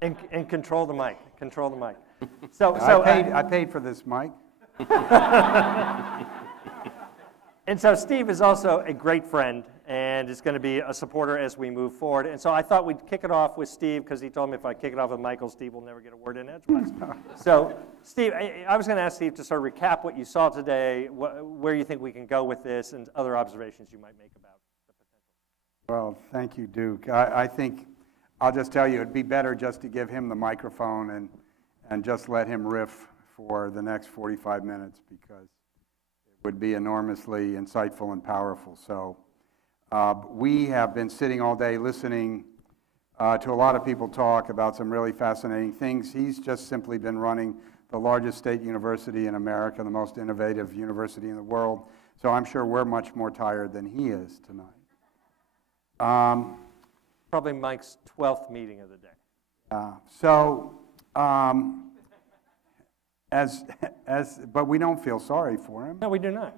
And control the mic. Control the mic. I paid for this mic. And so Steve is also a great friend and is going to be a supporter as we move forward. And so I thought we'd kick it off with Steve because he told me if I kick it off with Michael, Steve will never get a word in edgewise. So Steve, I was going to ask Steve to sort of recap what you saw today, where you think we can go with this, and other observations you might make about the potential. Well, thank you, Duke. I think I'll just tell you it'd be better just to give him the microphone and just let him riff for the next 45 minutes because it would be enormously insightful and powerful. So we have been sitting all day listening to a lot of people talk about some really fascinating things. He's just simply been running the largest state university in America, the most innovative university in the world. So I'm sure we're much more tired than he is tonight. Probably Mike's 12th meeting of the day. But we don't feel sorry for him. No, we do not.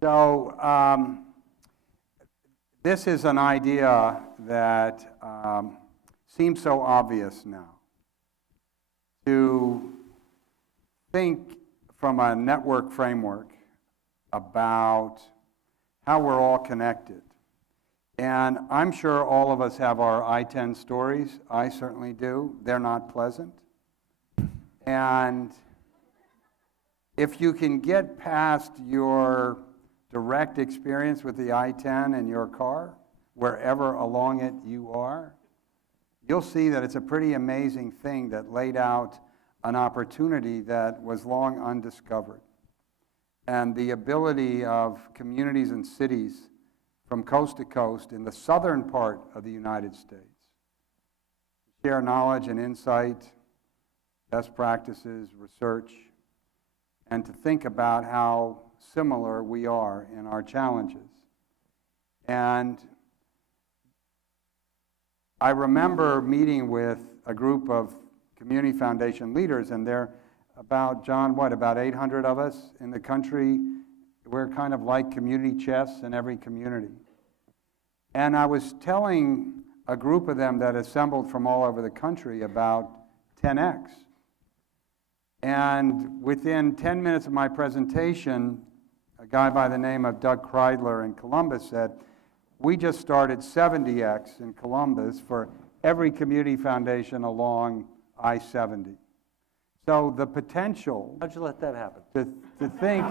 So this is an idea that seems so obvious now. To think from a network framework about how we're all connected. And I'm sure all of us have our I-10 stories. I certainly do. They're not pleasant. And if you can get past your direct experience with the I-10 in your car, wherever along it you are, you'll see that it's a pretty amazing thing that laid out an opportunity that was long undiscovered. And the ability of communities and cities from coast to coast in the southern part of the United States to share knowledge and insight, best practices, research, and to think about how similar we are in our challenges. And I remember meeting with a group of community foundation leaders, and they're about, John, about 800 of us in the country. We're kind of like community chess in every community. And I was telling a group of them that assembled from all over the country about 10X. And within 10 minutes of my presentation, a guy by the name of Doug Kreidler in Columbus said, we just started 70X in Columbus for every community foundation along I-70. So the potential... How'd you let that happen? To think...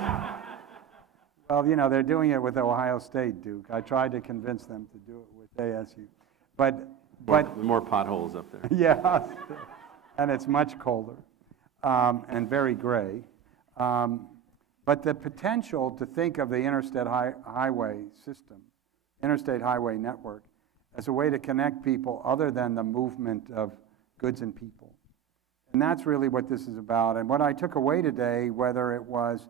Well, you know, they're doing it with Ohio State, Duke. I tried to convince them to do it with ASU. But more potholes up there. Yeah, and it's much colder and very gray. But the potential to think of the interstate highway system, interstate highway network, as a way to connect people other than the movement of goods and people. And that's really what this is about. And what I took away today, whether it was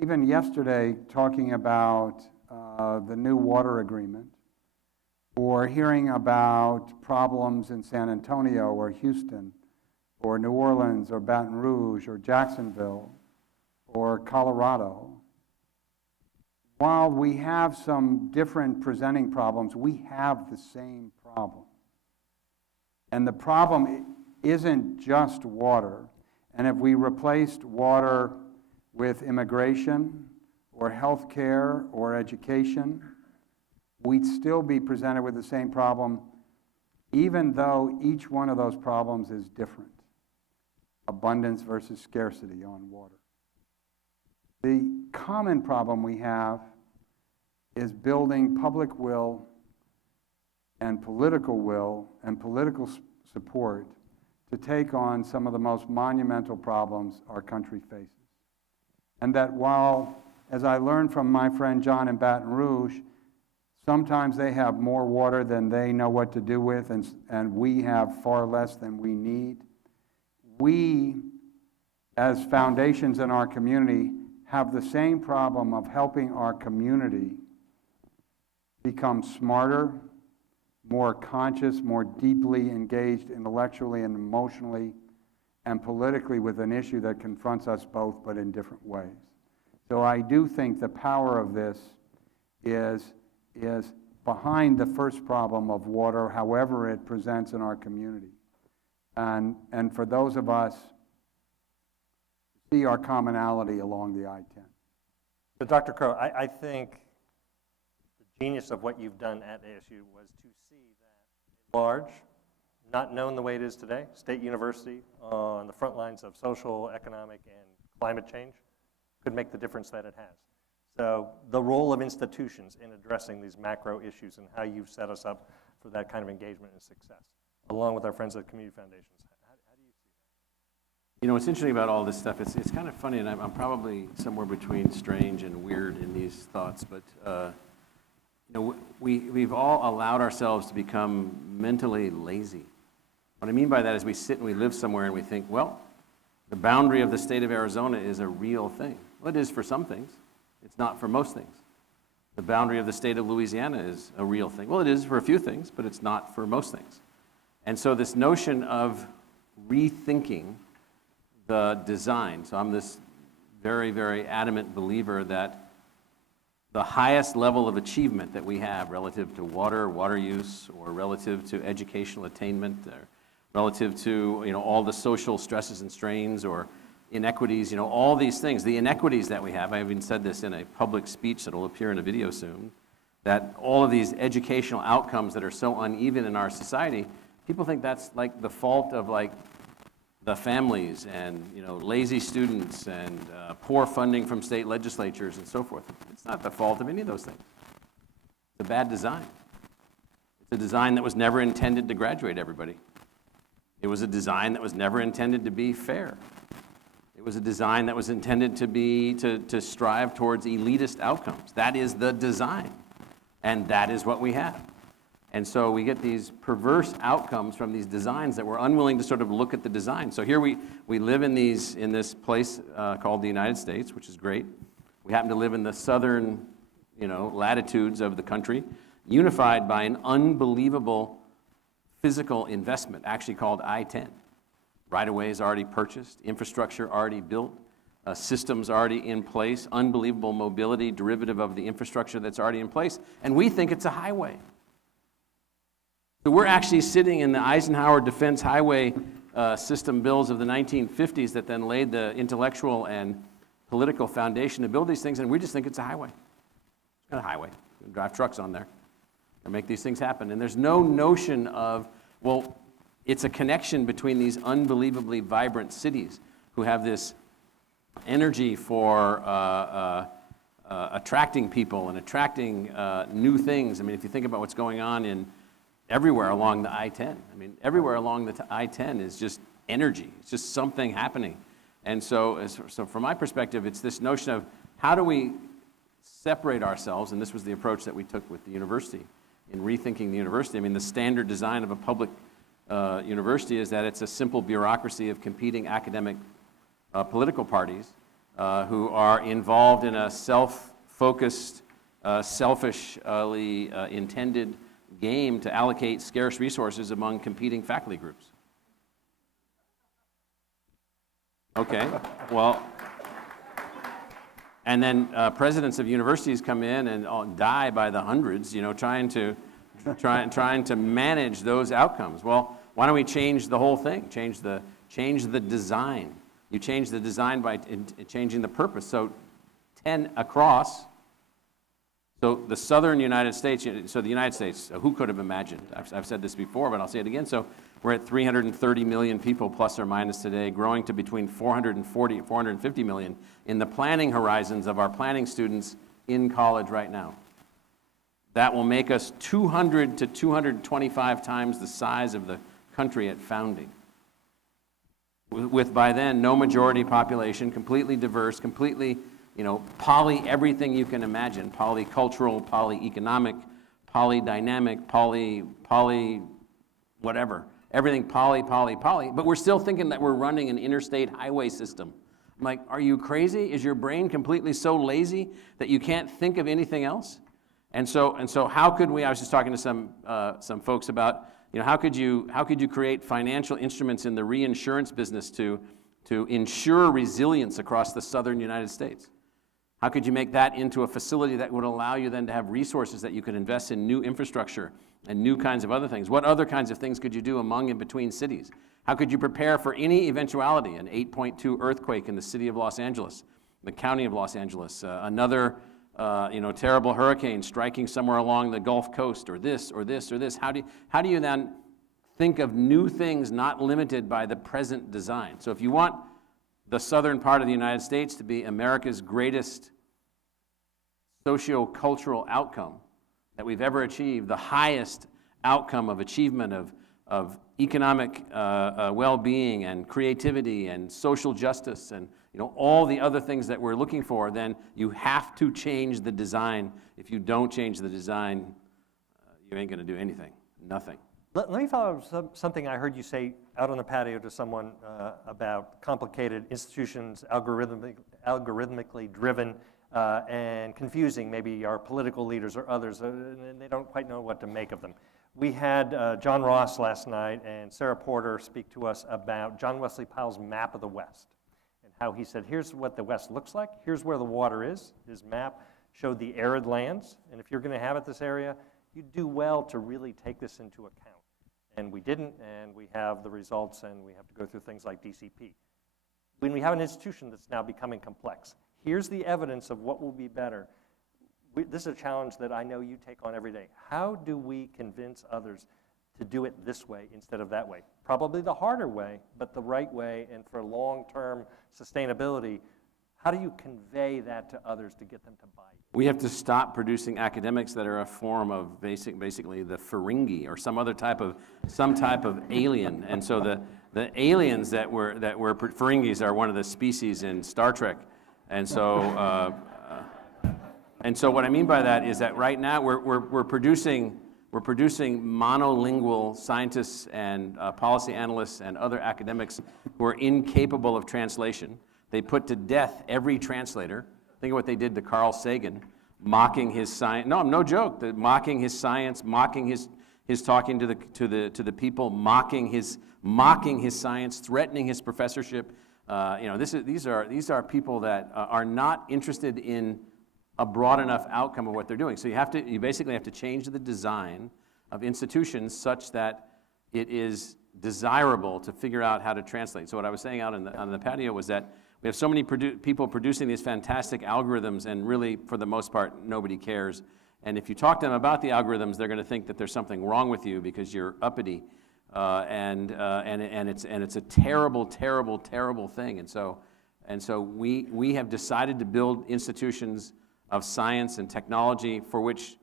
even yesterday talking about the new water agreement, or hearing about problems in San Antonio or Houston or New Orleans or Baton Rouge or Jacksonville or Colorado, while we have some different presenting problems, we have the same problem. And the problem isn't just water. And if we replaced water with immigration or health care or education, we'd still be presented with the same problem, even though each one of those problems is different. Abundance versus scarcity on water. The common problem we have is building public will and political support to take on some of the most monumental problems our country faces. And that while, as I learned from my friend John in Baton Rouge, sometimes they have more water than they know what to do with, and we have far less than we need. We, as foundations in our community, have the same problem of helping our community become smarter, more conscious, more deeply engaged intellectually and emotionally and politically with an issue that confronts us both, but in different ways. So I do think the power of this is behind the first problem of water, however it presents in our community. And for those of us who see our commonality along the I-10. So Dr. Crow, I think the genius of what you've done at ASU was to see that large, not known the way it is today, State University on the front lines of social, economic, and climate change could make the difference that it has. So the role of institutions in addressing these macro issues and how you've set us up for that kind of engagement and success, along with our friends at Community Foundations. How do you see that? You know, what's interesting about all this stuff, it's kind of funny, and I'm probably somewhere between strange and weird in these thoughts, but you know, we've all allowed ourselves to become mentally lazy. What I mean by that is we sit and we live somewhere and we think, well, the boundary of the state of Arizona is a real thing. Well, it is for some things. It's not for most things. The boundary of the state of Louisiana is a real thing. Well, it is for a few things, but it's not for most things. And so this notion of rethinking the design, so I'm this very, very adamant believer that the highest level of achievement that we have relative to water use, or relative to educational attainment, or relative to, you know, all the social stresses and strains or inequities, you know, all these things, the inequities that we have. I even said this in a public speech that will appear in a video soon, that all of these educational outcomes that are so uneven in our society, people think that's like the fault of like the families and, you know, lazy students and poor funding from state legislatures and so forth. It's not the fault of any of those things. It's a bad design. It's a design that was never intended to graduate everybody. It was a design that was never intended to be fair. It was a design that was intended to be, to strive towards elitist outcomes. That is the design, and that is what we have. And so we get these perverse outcomes from these designs that we're unwilling to sort of look at the design. So here we live in this place called the United States, which is great. We happen to live in the southern, you know, latitudes of the country, unified by an unbelievable physical investment, actually called I-10. Right-of-ways already purchased, infrastructure already built, systems already in place, unbelievable mobility derivative of the infrastructure that's already in place, and we think it's a highway. So we're actually sitting in the Eisenhower Defense Highway System bills of the 1950s that then laid the intellectual and political foundation to build these things, and we just think it's a highway. It's not a highway. You can drive trucks on there and make these things happen. And there's no notion of, well, it's a connection between these unbelievably vibrant cities who have this energy for attracting people and attracting new things. I mean, if you think about what's going on in everywhere along the I-10. I mean, everywhere along the I-10 is just energy. It's just something happening. And so from my perspective, it's this notion of how do we separate ourselves, and this was the approach that we took with the university in rethinking the university. I mean, the standard design of a public university is that it's a simple bureaucracy of competing academic political parties who are involved in a self-focused, selfishly intended game to allocate scarce resources among competing faculty groups. Okay, well, and then presidents of universities come in and die by the hundreds, you know, trying to manage those outcomes. Well, why don't we change the whole thing? Change the design. You change the design by changing the purpose. So 10 across. So the southern United States, so the United States, who could have imagined? I've said this before, but I'll say it again. So we're at 330 million people plus or minus today, growing to between 440, 450 million in the planning horizons of our planning students in college right now. That will make us 200 to 225 times the size of the country at founding. With by then no majority population, completely diverse, completely, you know, poly everything you can imagine, polycultural, polyeconomic, polydynamic, poly whatever. Everything poly, but we're still thinking that we're running an interstate highway system. I'm like, are you crazy? Is your brain completely so lazy that you can't think of anything else? And so how could we, I was just talking to some folks about, you know, how could you create financial instruments in the reinsurance business to ensure resilience across the southern United States? How could you make that into a facility that would allow you then to have resources that you could invest in new infrastructure and new kinds of other things? What other kinds of things could you do among and between cities? How could you prepare for any eventuality, an 8.2 earthquake in the city of Los Angeles, the county of Los Angeles, another terrible hurricane striking somewhere along the Gulf Coast, or this, or this, or this? How do you then think of new things not limited by the present design? So if you want the southern part of the United States to be America's greatest socio-cultural outcome that we've ever achieved, the highest outcome of achievement of economic well-being and creativity and social justice and all the other things that we're looking for, then you have to change the design. If you don't change the design, you ain't going to do anything, nothing. Let me follow up something I heard you say out on the patio to someone about complicated institutions, algorithmically driven, and confusing maybe our political leaders or others, and they don't quite know what to make of them. We had John Ross last night and Sarah Porter speak to us about John Wesley Powell's map of the West, and how he said, here's what the West looks like, here's where the water is. His map showed the arid lands, and if you're going to have it this area, you do well to really take this into account. And we didn't, and we have the results, and we have to go through things like DCP. When we have an institution that's now becoming complex, here's the evidence of what will be better. This is a challenge that I know you take on every day. How do we convince others to do it this way instead of that way? Probably the harder way, but the right way, and for long-term sustainability, how do you convey that to others to get them to buy it? We have to stop producing academics that are a form of basically the Ferengi or some type of alien. And so the aliens that were Ferengis are one of the species in Star Trek. And so what I mean by that is that right now we're producing monolingual scientists and policy analysts and other academics who are incapable of translation. They put to death every translator. Think of what they did to Carl Sagan, mocking his science. No, no joke. Mocking his science, mocking his talking to the people, mocking his science, threatening his professorship. These are people that are not interested in a broad enough outcome of what they're doing. So you basically have to change the design of institutions such that it is desirable to figure out how to translate. So what I was saying out on the patio was that we have so many people producing these fantastic algorithms, and really, for the most part, nobody cares. And if you talk to them about the algorithms, they're going to think that there's something wrong with you because you're uppity, and it's a terrible, terrible, terrible thing. And so we have decided to build institutions of science and technology for which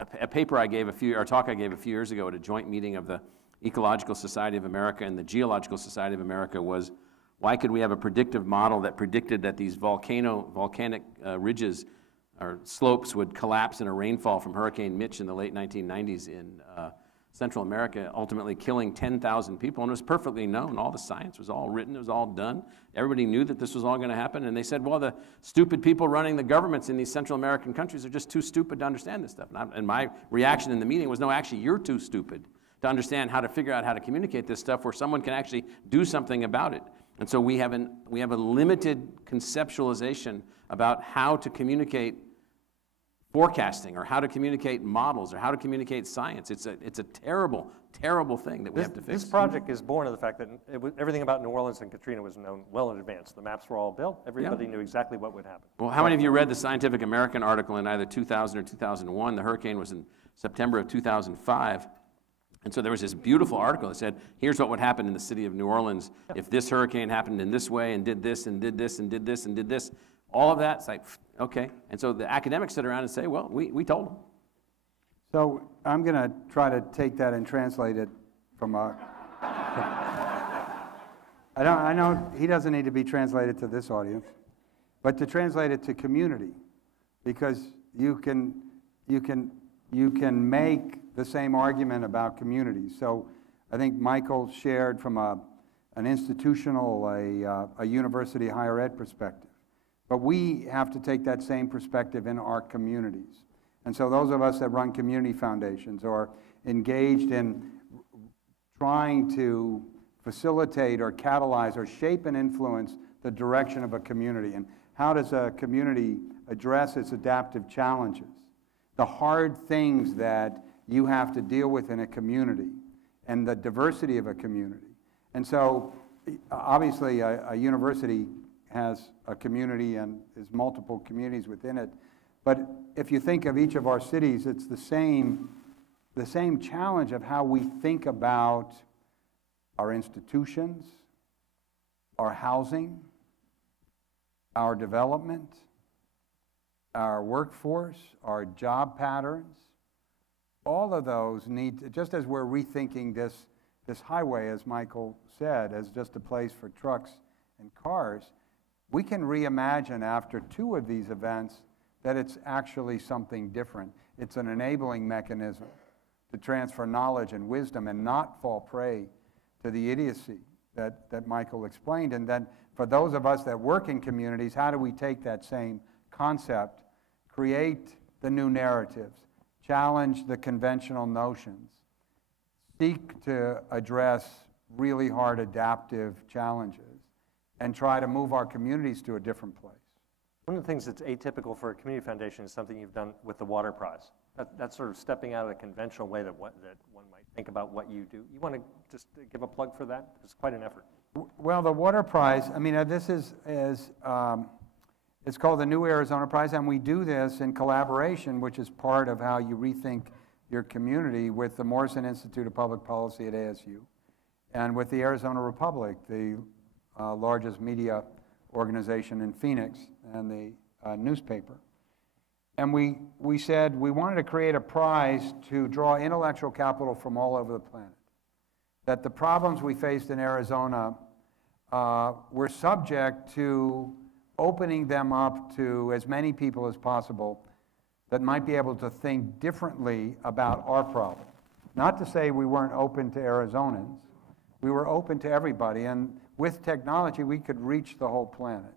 a talk I gave a few years ago at a joint meeting of the Ecological Society of America and the Geological Society of America was, why could we have a predictive model that predicted that these volcanic ridges or slopes would collapse in a rainfall from Hurricane Mitch in the late 1990s in Central America, ultimately killing 10,000 people? And it was perfectly known. All the science was all written. It was all done. Everybody knew that this was all going to happen. And they said, well, the stupid people running the governments in these Central American countries are just too stupid to understand this stuff. And my reaction in the meeting was, no, actually, you're too stupid to understand how to figure out how to communicate this stuff where someone can actually do something about it. And so we have a limited conceptualization about how to communicate forecasting or how to communicate models or how to communicate science. It's a terrible, terrible thing that we have to fix. This project is born of the fact that everything about New Orleans and Katrina was known well in advance. The maps were all built. Everybody knew exactly what would happen. Well, how many of you read the Scientific American article in either 2000 or 2001? The hurricane was in September of 2005. And so there was this beautiful article that said, here's what would happen in the city of New Orleans if this hurricane happened in this way and did this and did this and did this and did this. All of that, it's like, okay. And so the academics sit around and say, well, we told them. So I'm going to try to take that and translate it from a... I know he doesn't need to be translated to this audience, but to translate it to community, because you can make the same argument about communities. So I think Michael shared from an institutional, a university higher ed perspective. But we have to take that same perspective in our communities. And so those of us that run community foundations or engaged in trying to facilitate or catalyze or shape and influence the direction of a community, and how does a community address its adaptive challenges, the hard things that you have to deal with in a community, and the diversity of a community. And so, obviously, a university has a community and is multiple communities within it. But if you think of each of our cities, it's the same challenge of how we think about our institutions, our housing, our development, our workforce, our job patterns. All of those need to, just as we're rethinking this highway, as Michael said, as just a place for trucks and cars, we can reimagine after 2 of these events that it's actually something different. It's an enabling mechanism to transfer knowledge and wisdom and not fall prey to the idiocy that Michael explained. And then for those of us that work in communities, how do we take that same concept, create the new narratives, challenge the conventional notions, seek to address really hard adaptive challenges, and try to move our communities to a different place? One of the things that's atypical for a community foundation is something you've done with the Water Prize. That's sort of stepping out of the conventional way that one might think about what you do. You want to just give a plug for that? It's quite an effort. Well, the Water Prize, I mean, this is it's called the New Arizona Prize, and we do this in collaboration, which is part of how you rethink your community, with the Morrison Institute of Public Policy at ASU, and with the Arizona Republic, the largest media organization in Phoenix, and the newspaper. And we said we wanted to create a prize to draw intellectual capital from all over the planet. That the problems we faced in Arizona were subject to opening them up to as many people as possible that might be able to think differently about our problem. Not to say we weren't open to Arizonans. We were open to everybody, and with technology, we could reach the whole planet.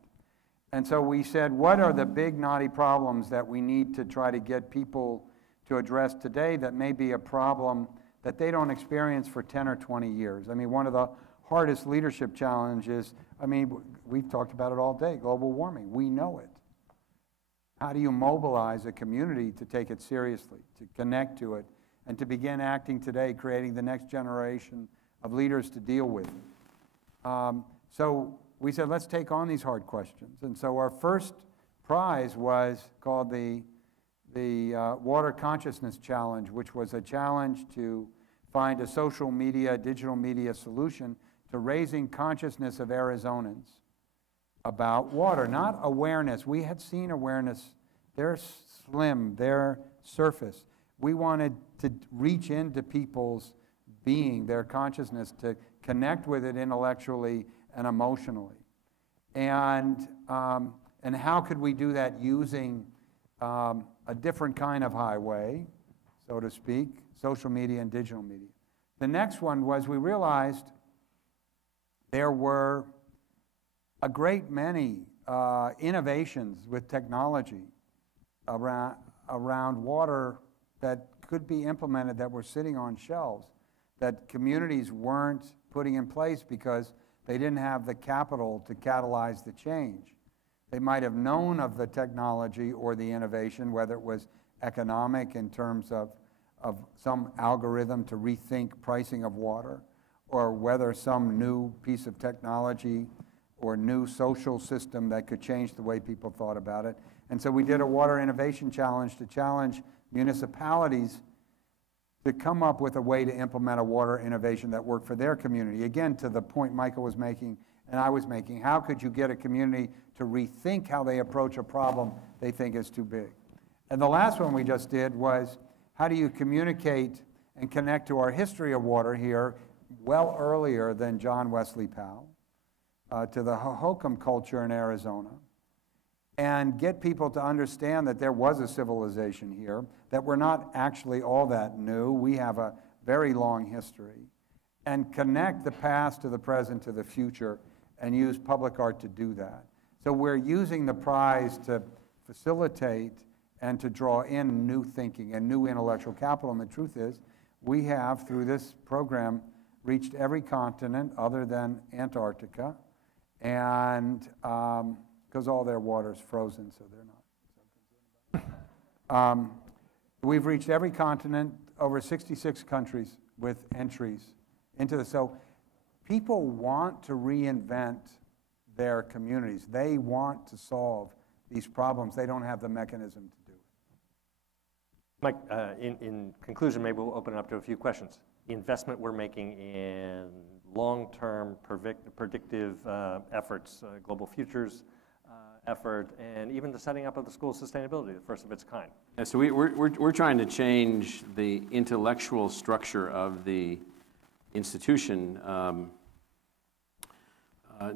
And so we said, what are the big knotty problems that we need to try to get people to address today that may be a problem that they don't experience for 10 or 20 years? I mean, one of the hardest leadership challenges, I mean, we've talked about it all day, global warming. We know it. How do you mobilize a community to take it seriously, to connect to it, and to begin acting today, creating the next generation of leaders to deal with it? So we said, let's take on these hard questions. And so our first prize was called the Water Consciousness Challenge, which was a challenge to find a social media, digital media solution to raising consciousness of Arizonans about water, not awareness. We had seen awareness. They're slim, they're surface. We wanted to reach into people's being, their consciousness, to connect with it intellectually and emotionally. And how could we do that using a different kind of highway, so to speak, social media and digital media? The next one was we realized there were a great many innovations with technology around water that could be implemented that were sitting on shelves that communities weren't putting in place because they didn't have the capital to catalyze the change. They might have known of the technology or the innovation, whether it was economic in terms of some algorithm to rethink pricing of water, or whether some new piece of technology or new social system that could change the way people thought about it. And so we did a water innovation challenge to challenge municipalities to come up with a way to implement a water innovation that worked for their community. Again, to the point Michael was making and I was making, how could you get a community to rethink how they approach a problem they think is too big? And the last one we just did was, how do you communicate and connect to our history of water here well earlier than John Wesley Powell, to the Hohokam culture in Arizona, and get people to understand that there was a civilization here, that we're not actually all that new. We have a very long history, and connect the past to the present to the future, and use public art to do that. So we're using the prize to facilitate and to draw in new thinking and new intellectual capital. And the truth is, we have, through this program, reached every continent other than Antarctica, and because all their water's frozen, so they're not. We've reached every continent, over 66 countries with entries into the, so people want to reinvent their communities. They want to solve these problems. They don't have the mechanism to do it. Mike, in conclusion, maybe we'll open it up to a few questions. The investment we're making in long-term predictive efforts, global futures effort, and even the setting up of the School of Sustainability, the first of its kind. Yeah, so we're trying to change the intellectual structure of the institution,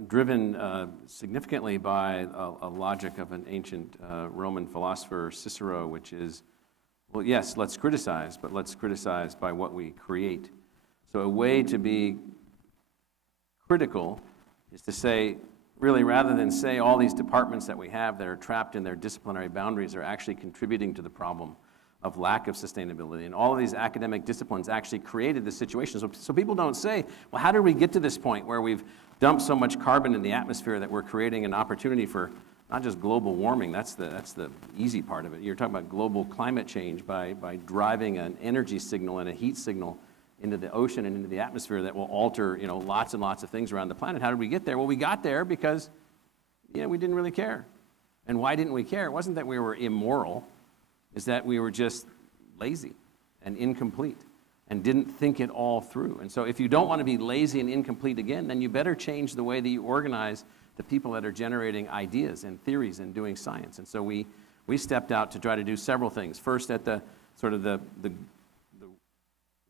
driven significantly by a logic of an ancient Roman philosopher, Cicero, which is, well, yes, let's criticize, but let's criticize by what we create. So a way to be critical is to say, really, rather than say all these departments that we have that are trapped in their disciplinary boundaries are actually contributing to the problem of lack of sustainability. And all of these academic disciplines actually created this situation. So people don't say, well, how did we get to this point where we've dumped so much carbon in the atmosphere that we're creating an opportunity for not just global warming, that's the easy part of it. You're talking about global climate change by driving an energy signal and a heat signal into the ocean and into the atmosphere that will alter, lots and lots of things around the planet. How did we get there? Well, we got there because, we didn't really care. And why didn't we care? It wasn't that we were immoral. It's that we were just lazy and incomplete and didn't think it all through. And so if you don't want to be lazy and incomplete again, then you better change the way that you organize the people that are generating ideas and theories and doing science. And so we stepped out to try to do several things. First, at the sort of the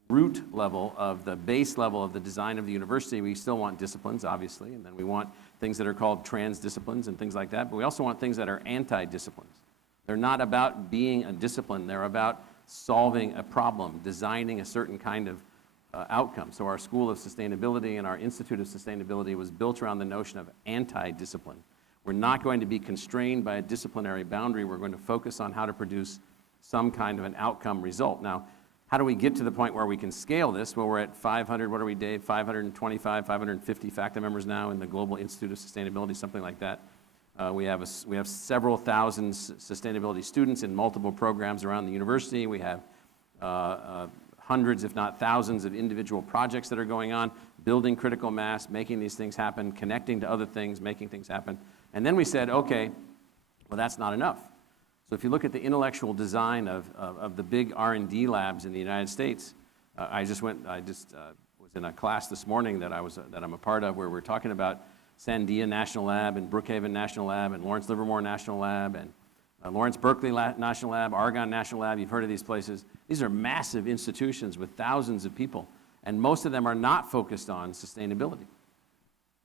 root level of the base level of the design of the university, we still want disciplines, obviously, and then we want things that are called trans-disciplines and things like that, but we also want things that are anti-disciplines. They're not about being a discipline, they're about solving a problem, designing a certain kind of outcome. So our School of Sustainability and our Institute of Sustainability was built around the notion of anti-discipline. We're not going to be constrained by a disciplinary boundary, we're going to focus on how to produce some kind of an outcome result. Now, how do we get to the point where we can scale this? Well, we're at 500, what are we, Dave? 525, 550 faculty members now in the Global Institute of Sustainability, something like that. We have several thousand sustainability students in multiple programs around the university. We have hundreds, if not thousands, of individual projects that are going on, building critical mass, making these things happen, connecting to other things, making things happen. And then we said, okay, well, that's not enough. So if you look at the intellectual design of the big R&D labs in the United States, I just was in a class this morning that I'm a part of where we're talking about Sandia National Lab and Brookhaven National Lab and Lawrence Livermore National Lab and Lawrence Berkeley National Lab, Argonne National Lab. You've heard of these places. These are massive institutions with thousands of people, and most of them are not focused on sustainability.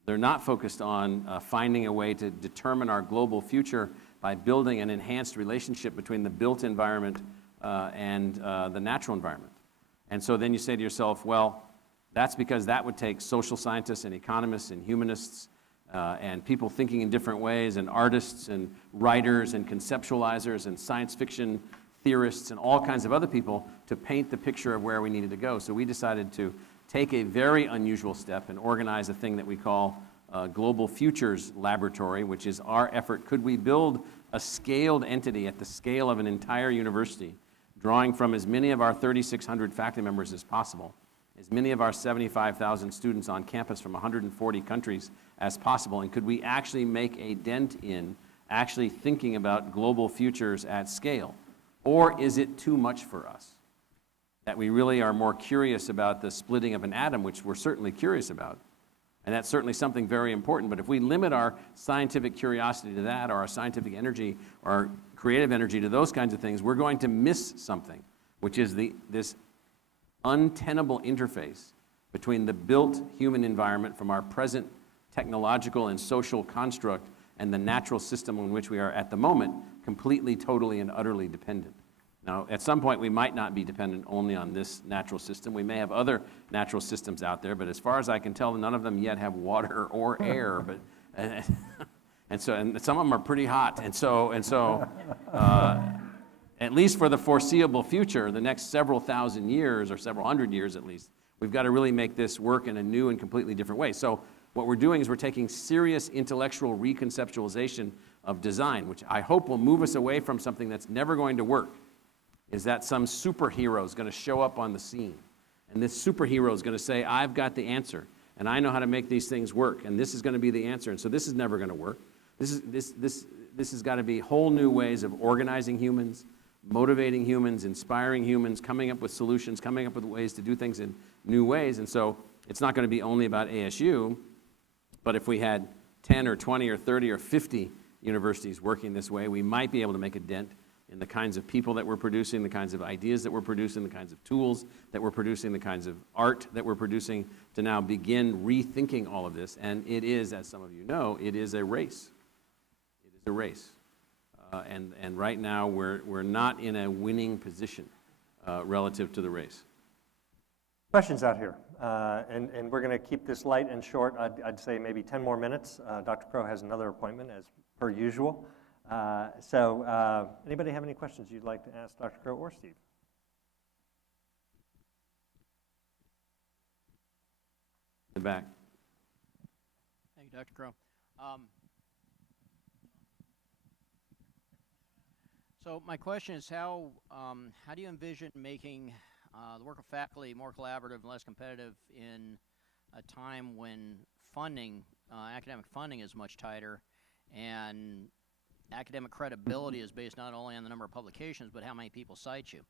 They're not focused on finding a way to determine our global future by building an enhanced relationship between the built environment and the natural environment. And so then you say to yourself, well, that's because that would take social scientists and economists and humanists and people thinking in different ways, and artists and writers and conceptualizers and science fiction theorists and all kinds of other people to paint the picture of where we needed to go. So we decided to take a very unusual step and organize a thing that we call Global Futures Laboratory, which is our effort. Could we build a scaled entity at the scale of an entire university, drawing from as many of our 3,600 faculty members as possible, as many of our 75,000 students on campus from 140 countries as possible, and could we actually make a dent in actually thinking about global futures at scale? Or is it too much for us? That we really are more curious about the splitting of an atom, which we're certainly curious about, and that's certainly something very important, but if we limit our scientific curiosity to that, or our scientific energy, or our creative energy to those kinds of things, we're going to miss something, which is this untenable interface between the built human environment from our present technological and social construct and the natural system on which we are at the moment completely, totally, and utterly dependent. Now, at some point, we might not be dependent only on this natural system. We may have other natural systems out there, but as far as I can tell, none of them yet have water or air. But and some of them are pretty hot. And so at least for the foreseeable future, the next several thousand years or several hundred years at least, we've got to really make this work in a new and completely different way. So What we're doing is we're taking serious intellectual reconceptualization of design, which I hope will move us away from something that's never going to work, is that some superhero is going to show up on the scene. And this superhero is going to say, I've got the answer, and I know how to make these things work, and this is going to be the answer, and so this is never going to work. This has got to be whole new ways of organizing humans, motivating humans, inspiring humans, coming up with solutions, coming up with ways to do things in new ways. And so it's not going to be only about ASU, but if we had 10 or 20 or 30 or 50 universities working this way, we might be able to make a dent in the kinds of people that we're producing, the kinds of ideas that we're producing, the kinds of tools that we're producing, the kinds of art that we're producing, to now begin rethinking all of this. And it is, as some of you know, it is a race. It is a race. And right now, we're not in a winning position relative to the race. Questions out here? And we're going to keep this light and short. I'd say maybe 10 more minutes. Dr. Crow has another appointment, as per usual. So anybody have any questions you'd like to ask Dr. Crow or Steve? In the back. Thank you, Dr. Crow. So my question is, how do you envision making the work of faculty more collaborative and less competitive in a time when funding, academic funding is much tighter, and academic credibility is based not only on the number of publications, but how many people cite you?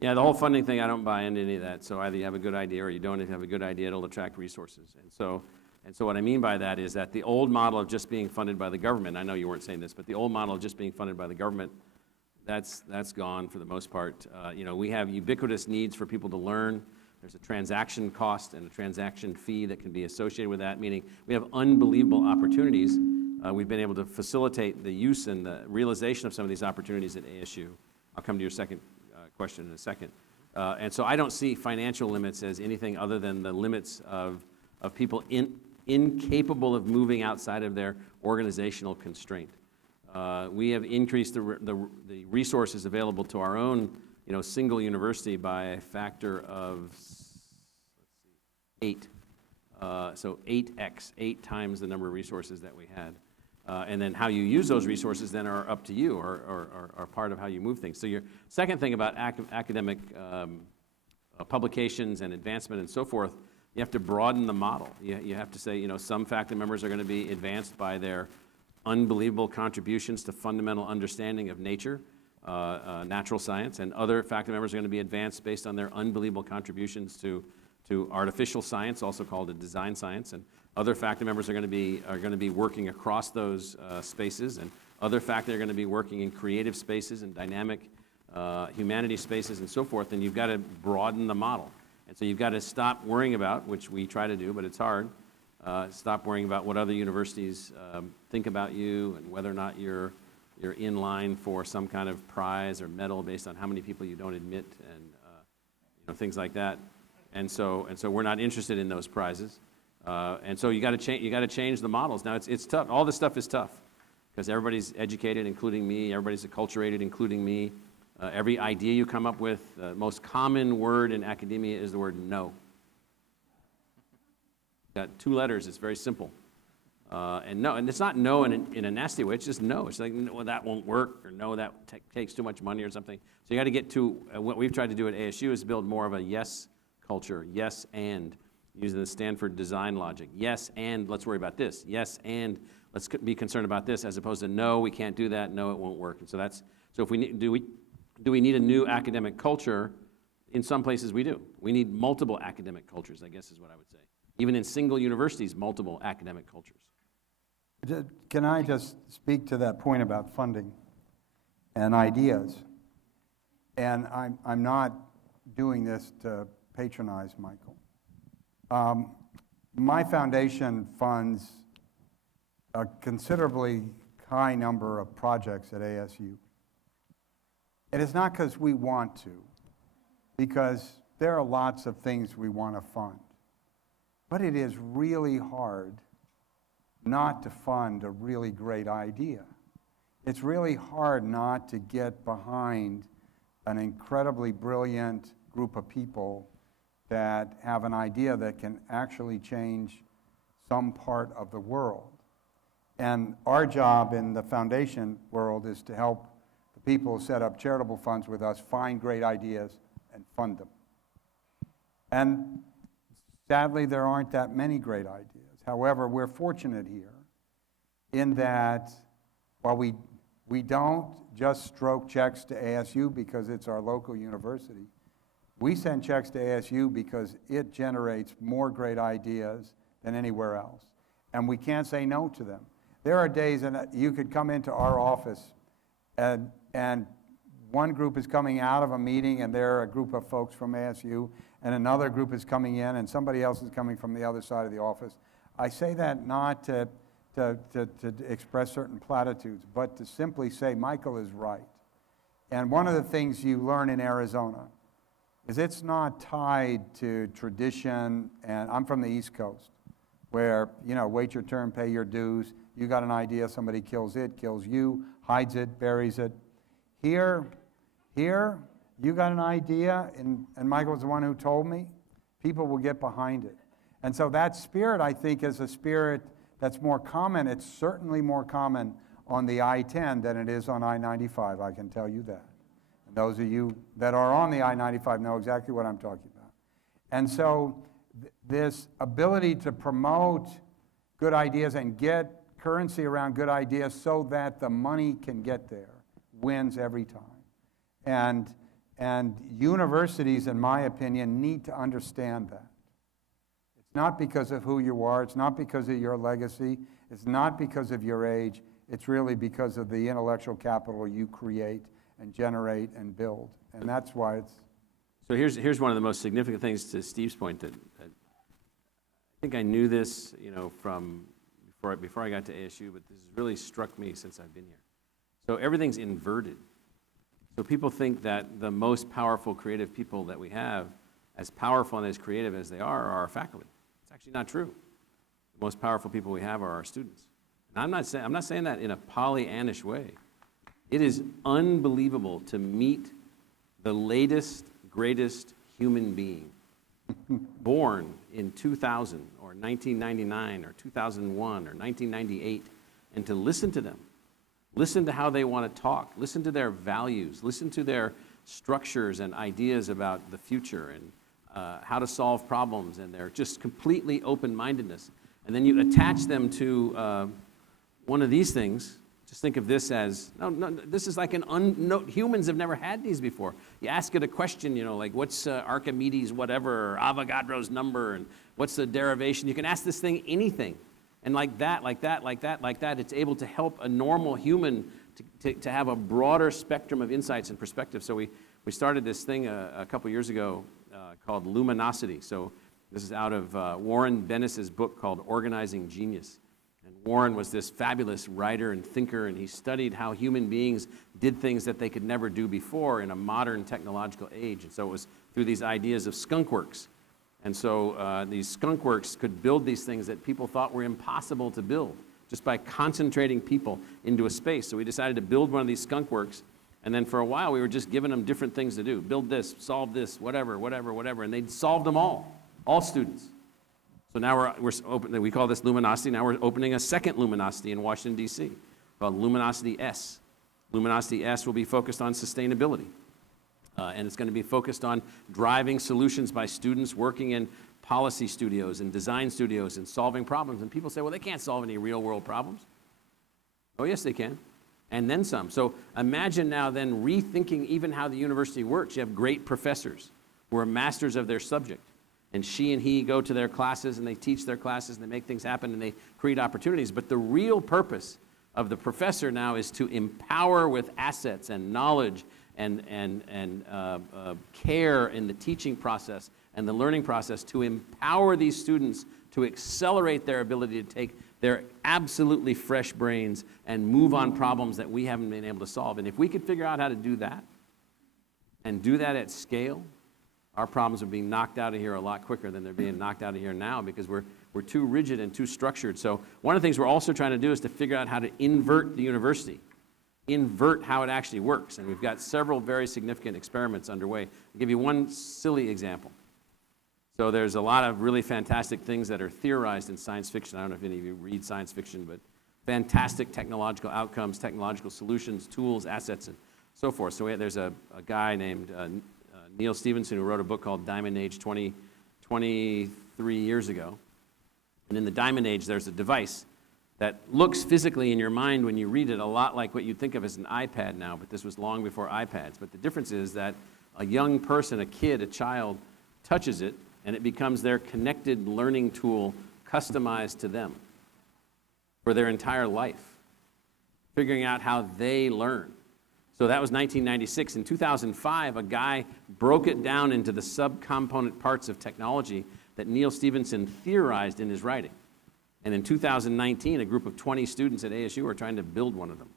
Yeah, the whole funding thing, I don't buy into any of that. So either you have a good idea or you don't. If you have a good idea, it'll attract resources. And so what I mean by that is that the old model of just being funded by the government, I know you weren't saying this, but the old model of just being funded by the government, that's gone for the most part. We have ubiquitous needs for people to learn. There's a transaction cost and a transaction fee that can be associated with that, meaning we have unbelievable opportunities. We've been able to facilitate the use and the realization of some of these opportunities at ASU. I'll come to your second question in a second. And so I don't see financial limits as anything other than the limits of people incapable of moving outside of their organizational constraint. We have increased the resources available to our own single university by a factor of 8. So 8x, 8 times the number of resources that we had. And then how you use those resources then are up to you, or are part of how you move things. So your second thing about academic publications and advancement and so forth, you have to broaden the model. You have to say, some faculty members are going to be advanced by their unbelievable contributions to fundamental understanding of nature, natural science, and other faculty members are going to be advanced based on their unbelievable contributions to artificial science, also called a design science, and other faculty members are going to be working across those spaces, and other faculty are going to be working in creative spaces and dynamic humanities spaces and so forth, and you've got to broaden the model. And so you've got to stop worrying about, which we try to do, but it's hard, stop worrying about what other universities think about you and whether or not you're in line for some kind of prize or medal based on how many people you don't admit and things like that. And so we're not interested in those prizes. And so you got to change the models. Now it's tough. All this stuff is tough because everybody's educated, including me. Everybody's acculturated, including me. Every idea you come up with, the most common word in academia is the word no. Got 2 letters. It's very simple. And no, and it's not no in a nasty way. It's just no. It's like, well, that won't work, or no, that takes too much money or something. So you got to get to what we've tried to do at ASU is build more of a yes culture, yes and, using the Stanford design logic. Yes and let's worry about this. Yes and let's be concerned about this, as opposed to no, we can't do that. No, it won't work. And so if we need, do we need a new academic culture? In some places we do. We need multiple academic cultures, I guess is what I would say. Even in single universities, multiple academic cultures. Can I just speak to that point about funding and ideas? And I'm not doing this to patronize Michael. My foundation funds a considerably high number of projects at ASU. And it's not because we want to, because there are lots of things we want to fund. But it is really hard not to fund a really great idea. It's really hard not to get behind an incredibly brilliant group of people that have an idea that can actually change some part of the world. And our job in the foundation world is to help the people who set up charitable funds with us find great ideas and fund them. And sadly, there aren't that many great ideas. However, we're fortunate here in that while we don't just stroke checks to ASU because it's our local university, we send checks to ASU because it generates more great ideas than anywhere else. And we can't say no to them. There are days, and you could come into our office, and one group is coming out of a meeting, and they're a group of folks from ASU, and another group is coming in, and somebody else is coming from the other side of the office. I say that not to express certain platitudes, but to simply say Michael is right. And one of the things you learn in Arizona is it's not tied to tradition, and I'm from the East Coast, where, you know, wait your turn, pay your dues. You got an idea, somebody kills it, kills you, hides it, buries it. Here, you got an idea, and Michael was the one who told me, people will get behind it. And so that spirit, I think, is a spirit that's more common. It's certainly more common on the I-10 than it is on I-95, I can tell you that. And those of you that are on the I-95 know exactly what I'm talking about. And so this ability to promote good ideas and get currency around good ideas so that the money can get there wins every time. And universities, in my opinion, need to understand that. It's not because of who you are. It's not because of your legacy. It's not because of your age. It's really because of the intellectual capital you create and generate and build. And that's why it's... So here's one of the most significant things to Steve's point that I think I knew this, you know, from before I got to ASU, but this has really struck me since I've been here. So everything's inverted. So people think that the most powerful creative people that we have, as powerful and as creative as they are our faculty. It's actually not true. The most powerful people we have are our students. And I'm not saying that in a Pollyannish way. It is unbelievable to meet the latest, greatest human being born in 2000 or 1999 or 2001 or 1998, and to listen to them. Listen to how they want to talk. Listen to their values. Listen to their structures and ideas about the future and how to solve problems, and their just completely open-mindedness. And then you attach them to one of these things. Just think of this as, no, this is like humans have never had these before. You ask it a question, you know, like what's Archimedes whatever, or Avogadro's number, and what's the derivation? You can ask this thing anything. And like that, it's able to help a normal human to have a broader spectrum of insights and perspectives. So we started this thing a couple years ago called Luminosity. So this is out of Warren Bennis's book called Organizing Genius. And Warren was this fabulous writer and thinker, and he studied how human beings did things that they could never do before in a modern technological age. And so it was through these ideas of skunkworks. And so these skunkworks could build these things that people thought were impossible to build just by concentrating people into a space. So we decided to build one of these skunkworks, and then for a while we were just giving them different things to do. Build this, solve this, whatever, and they'd solved them all students. So now we're open, we call this Luminosity. Now we're opening a second Luminosity in Washington, D.C. called Luminosity S. Luminosity S will be focused on sustainability. And it's going to be focused on driving solutions by students working in policy studios and design studios and solving problems. And people say, well, they can't solve any real-world problems. Oh, yes, they can. And then some. So imagine now then rethinking even how the university works. You have great professors who are masters of their subject. And she and he go to their classes, and they teach their classes, and they make things happen, and they create opportunities. But the real purpose of the professor now is to empower with assets and knowledge and care in the teaching process and the learning process to empower these students to accelerate their ability to take their absolutely fresh brains and move on problems that we haven't been able to solve. And if we could figure out how to do that, and do that at scale, our problems would be knocked out of here a lot quicker than they're being knocked out of here now, because we're too rigid and too structured. So one of the things we're also trying to do is to figure out how to invert the university. Invert how it actually works. And we've got several very significant experiments underway. I'll give you one silly example. So there's a lot of really fantastic things that are theorized in science fiction. I don't know if any of you read science fiction, but fantastic technological outcomes, technological solutions, tools, assets, and so forth. So there's a guy named Neil Stephenson who wrote a book called Diamond Age 23 years ago. And in the Diamond Age, there's a device that looks physically in your mind when you read it a lot like what you'd think of as an iPad now, but this was long before iPads. But the difference is that a young person, a kid, a child, touches it, and it becomes their connected learning tool customized to them for their entire life, figuring out how they learn. So that was 1996. In 2005, a guy broke it down into the subcomponent parts of technology that Neil Stephenson theorized in his writing. And in 2019, a group of 20 students at ASU are trying to build one of them.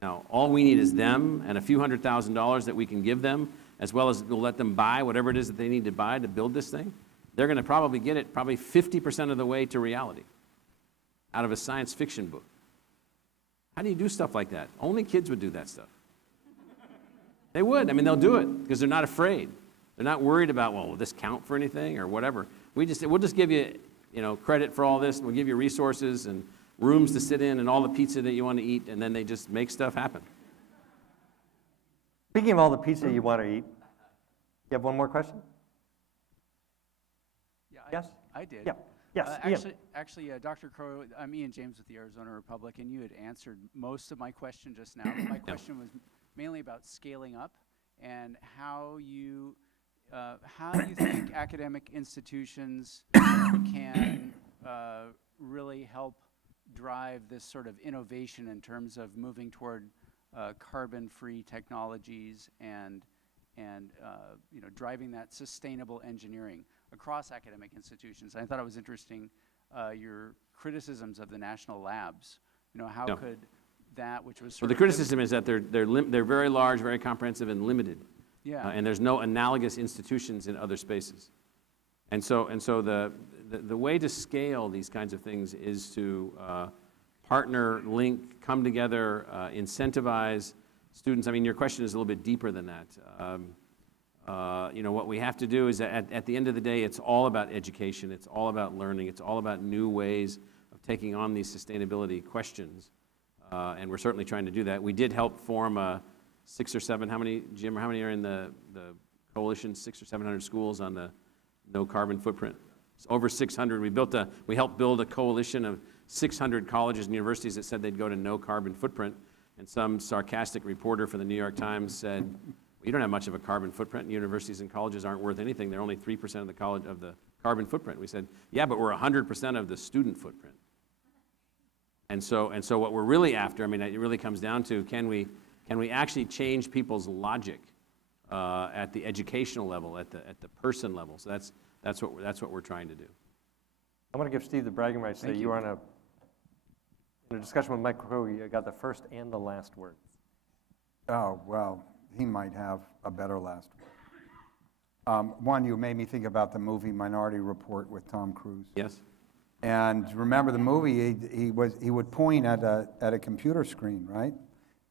Now, all we need is them and a few $100,000 that we can give them, as well as we'll let them buy whatever it is that they need to buy to build this thing. They're going to probably get it 50% of the way to reality out of a science fiction book. How do you do stuff like that? Only kids would do that stuff. They would. I mean, they'll do it because they're not afraid. They're not worried about, well, will this count for anything or whatever. We'll just give you, credit for all this, and we'll give you resources and rooms to sit in and all the pizza that you want to eat, and then they just make stuff happen. Speaking of all the pizza you want to eat, you have one more question? Yeah, Yes? I did. Yeah. Yes, Ian. Actually, Dr. Crow, I'm Ian James with the Arizona Republic, and you had answered most of my question just now. My question was mainly about scaling up and how you think academic institutions can really help drive this sort of innovation in terms of moving toward carbon-free technologies and driving that sustainable engineering across academic institutions. I thought it was interesting your criticisms of the national labs. How could that, which was Well, the criticism is that they're very large, very comprehensive, and limited. Yeah. And there's no analogous institutions in other spaces. And so the way to scale these kinds of things is to partner, link, come together, incentivize students. I mean, your question is a little bit deeper than that. What we have to do is at the end of the day, it's all about education. It's all about learning. It's all about new ways of taking on these sustainability questions. And we're certainly trying to do that. We did help form 6 or 7, Jim, how many are in the coalition? 600 or 700 schools on the no carbon footprint. It's over 600. We helped build a coalition of 600 colleges and universities that said they'd go to no carbon footprint. And some sarcastic reporter for the New York Times said, well, you don't have much of a carbon footprint. Universities and colleges aren't worth anything. They're only 3% of the carbon footprint. We said, yeah, but we're 100% of the student footprint. And so what we're really after, it really comes down to, can we actually change people's logic at the educational level, at the person level? So that's what we're trying to do. I want to give Steve the bragging rights that you were in a discussion with Mike Crow. You got the first and the last word. Oh, well, he might have a better last word. One, you made me think about the movie Minority Report with Tom Cruise. Yes. And remember the movie, he would point at a computer screen, right?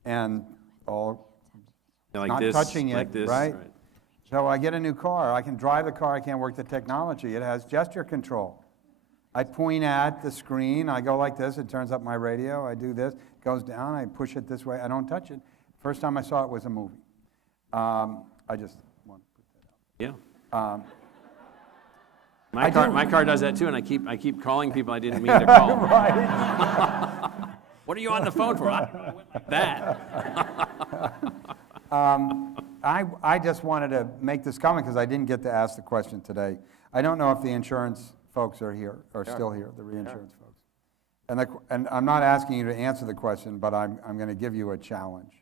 And not touching it, right? So I get a new car. I can drive the car. I can't work the technology. It has gesture control. I point at the screen. I go like this. It turns up my radio. I do this. It goes down. I push it this way. I don't touch it. First time I saw it was a movie. I just want to put that out. Yeah. My car does that too, and I keep calling people I didn't mean to call. Right. What are you on the phone for? I don't know what that. I just wanted to make this comment because I didn't get to ask the question today. I don't know if the insurance folks are still here, the reinsurance folks. And I'm not asking you to answer the question, but I'm going to give you a challenge.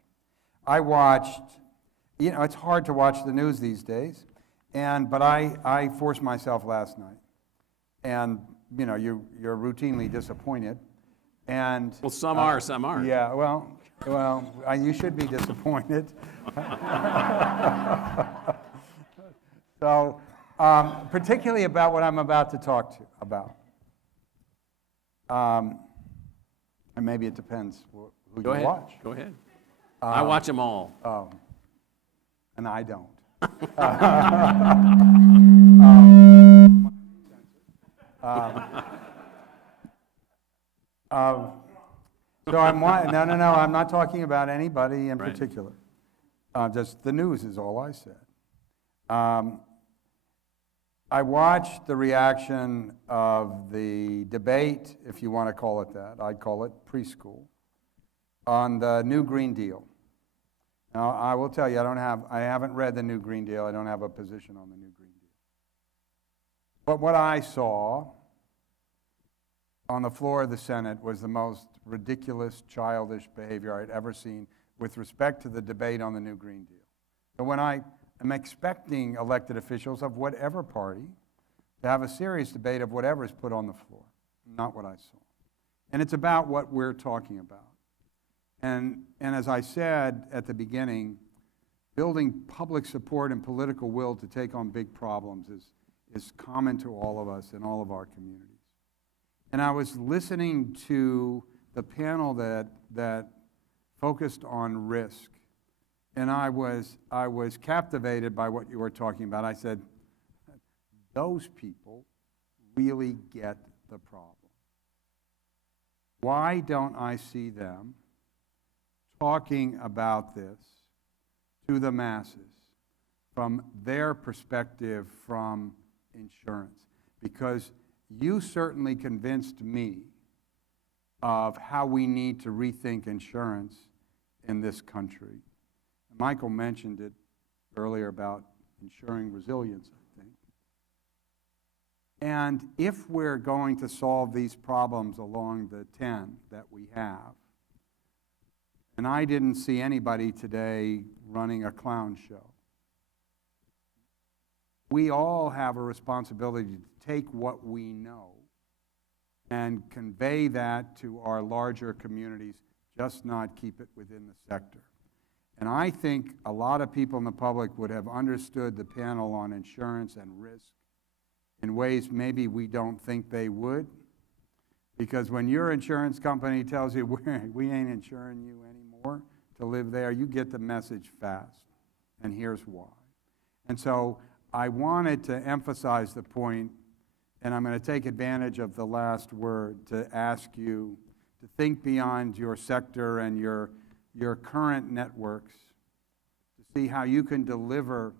I watched, it's hard to watch the news these days, but I forced myself last night. And, you're routinely disappointed. And Well, some are, some aren't. Yeah, well, you should be disappointed. So, particularly about what I'm about to talk to about. And maybe it depends who Go you ahead. watch. Go ahead. I watch them all. Oh, and I don't. So I'm not talking about anybody in Right. particular. Just the news is all I said. I watched the reaction of the debate, if you want to call it that, I'd call it preschool, on the new Green Deal. Now, I will tell you, I haven't read the new Green Deal. I don't have a position on the new Green Deal. But what I saw on the floor of the Senate was the most ridiculous, childish behavior I'd ever seen with respect to the debate on the new Green Deal. So when I am expecting elected officials of whatever party to have a serious debate of whatever is put on the floor, not what I saw. And it's about what we're talking about. And as I said at the beginning, building public support and political will to take on big problems is common to all of us in all of our communities. And I was listening to the panel that focused on risk, and I was captivated by what you were talking about. I said, those people really get the problem. Why don't I see them talking about this to the masses from their perspective from insurance? Because you certainly convinced me of how we need to rethink insurance in this country. Michael mentioned it earlier about ensuring resilience, I think. And if we're going to solve these problems along the 10 that we have, and I didn't see anybody today running a clown show, we all have a responsibility to take what we know and convey that to our larger communities, just not keep it within the sector. And I think a lot of people in the public would have understood the panel on insurance and risk in ways maybe we don't think they would. Because when your insurance company tells you, we ain't insuring you anymore to live there, you get the message fast. And here's why. And so I wanted to emphasize the point, and I'm going to take advantage of the last word to ask you to think beyond your sector and your current networks to see how you can deliver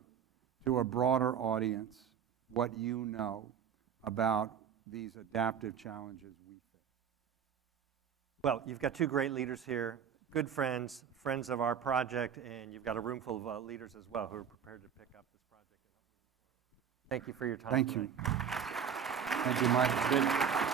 to a broader audience what you know about these adaptive challenges we face. Well, you've got two great leaders here, good friends, friends of our project, and you've got a room full of leaders as well who are prepared to pick up this project. Thank you for your time. Thank you. Thank you, Mike. Good.